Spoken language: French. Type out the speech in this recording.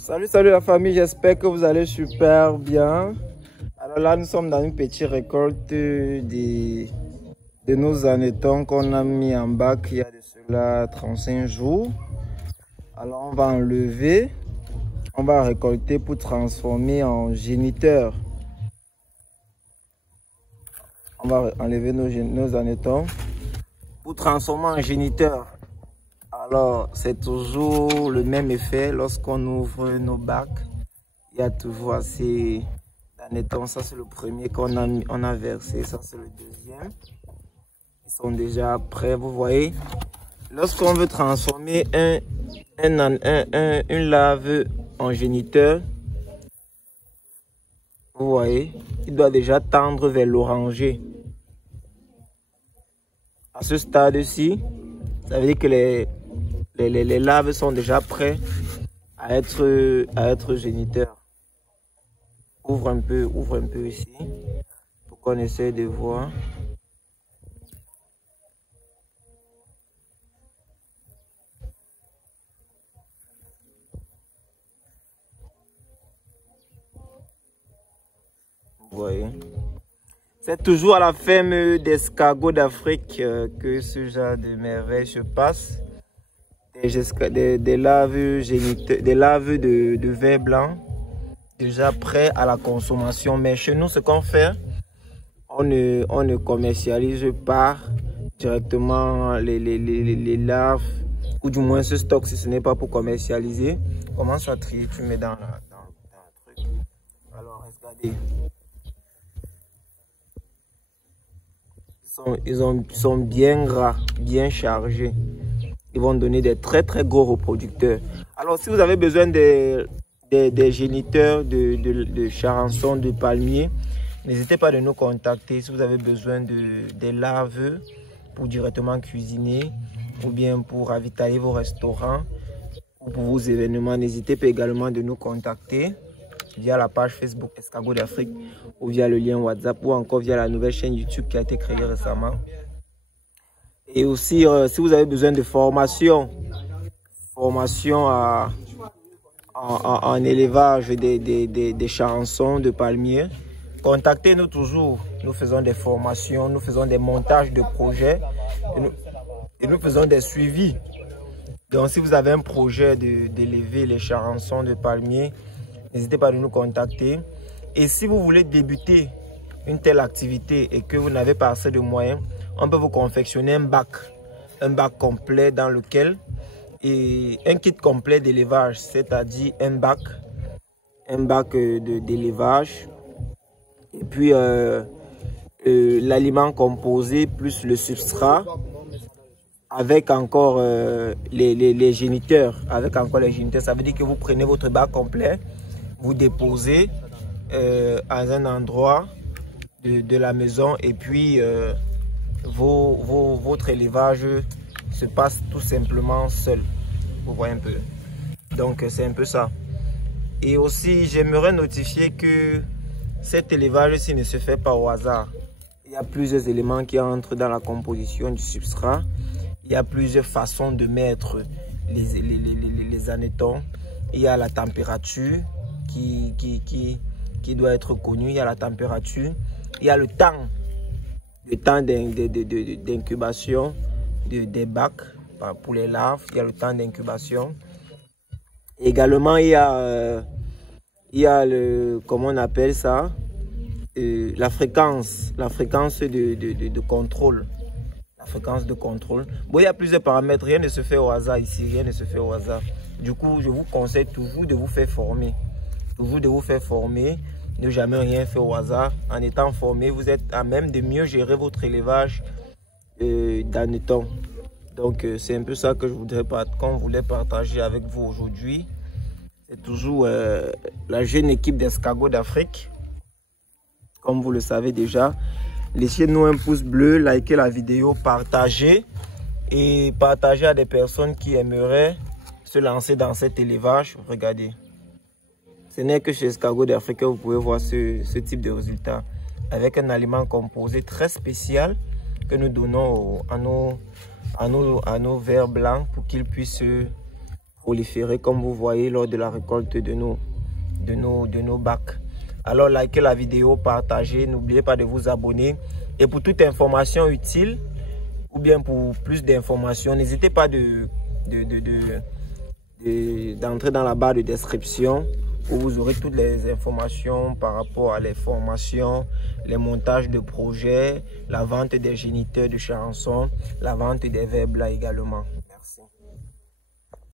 Salut la famille, j'espère que vous allez super bien. Alors là, nous sommes dans une petite récolte de nos anetons qu'on a mis en bac il y a de cela 35 jours. Alors on va enlever, on va récolter pour transformer en géniteur. On va enlever nos anetons pour transformer en géniteur. Alors, c'est toujours le même effet lorsqu'on ouvre nos bacs. Il y a toujours assez d'anetons. Ça, c'est le premier qu'on a versé. Ça, c'est le deuxième. Ils sont déjà prêts, vous voyez. Lorsqu'on veut transformer une lave en géniteur, vous voyez, il doit déjà tendre vers l'oranger. À ce stade-ci, ça veut dire que les laves sont déjà prêts à être géniteurs. Ouvre un peu ici pour qu'on essaie de voir. Vous voyez. C'est toujours à la ferme d'escargots d'Afrique que ce genre de merveille se passe. Des laves de verre blanc déjà prêts à la consommation. Mais chez nous, ce qu'on fait, on ne commercialise pas directement les larves, ou du moins ce stock, si ce n'est pas pour commercialiser. Commence à trier, tu mets dans le truc. Alors, regardez. Ils sont bien gras, bien chargés. Ils vont donner des très gros reproducteurs. Alors, si vous avez besoin des géniteurs de charançon, de palmier, n'hésitez pas de nous contacter. Si vous avez besoin des larves pour directement cuisiner ou bien pour ravitailler vos restaurants ou pour vos événements, n'hésitez pas également de nous contacter via la page Facebook Escargots d'Afrique ou via le lien WhatsApp ou encore via la nouvelle chaîne YouTube qui a été créée récemment. Et aussi, si vous avez besoin de formation en élevage des charançons de palmiers, contactez-nous toujours. Nous faisons des formations, nous faisons des montages de projets et nous faisons des suivis. Donc, si vous avez un projet d'élever les charançons de palmiers, n'hésitez pas à nous contacter. Et si vous voulez débuter une telle activité et que vous n'avez pas assez de moyens, on peut vous confectionner un bac complet dans lequel un kit complet d'élevage, c'est-à-dire un bac d'élevage et puis l'aliment composé plus le substrat avec encore les géniteurs. Ça veut dire que vous prenez votre bac complet, vous déposez à un endroit de la maison et puis votre élevage se passe tout simplement seul. Vous voyez un peu. Donc c'est un peu ça. Et aussi j'aimerais notifier que cet élevage-ci ne se fait pas au hasard. Il y a plusieurs éléments qui entrent dans la composition du substrat. Il y a plusieurs façons de mettre les anetons. Il y a la température qui doit être connue. Il y a la température. Il y a le temps d'incubation des bacs pour les larves. Il y a le temps d'incubation. Également, il y a comment on appelle ça, la fréquence de contrôle. La fréquence de contrôle. Bon, il y a plusieurs paramètres. Rien ne se fait au hasard ici. Rien ne se fait au hasard. Du coup, je vous conseille toujours de vous faire former. Ne jamais rien faire au hasard. En étant formé, vous êtes à même de mieux gérer votre élevage d'anetons. Donc, c'est un peu ça que qu'on voulait partager avec vous aujourd'hui. C'est toujours la jeune équipe d'Escargots d'Afrique. Comme vous le savez déjà, laissez-nous un pouce bleu, likez la vidéo, partagez et partagez à des personnes qui aimeraient se lancer dans cet élevage. Regardez. Ce n'est que chez Escargots d'Afrique que vous pouvez voir ce type de résultat avec un aliment composé très spécial que nous donnons à nos vers blancs pour qu'ils puissent proliférer comme vous voyez lors de la récolte de nos bacs. Alors likez la vidéo, partagez, n'oubliez pas de vous abonner. Et pour toute information utile ou bien pour plus d'informations, n'hésitez pas d'entrer dans la barre de description où vous aurez toutes les informations par rapport à les formations, les montages de projets, la vente des géniteurs de charançon, la vente des verbes là également.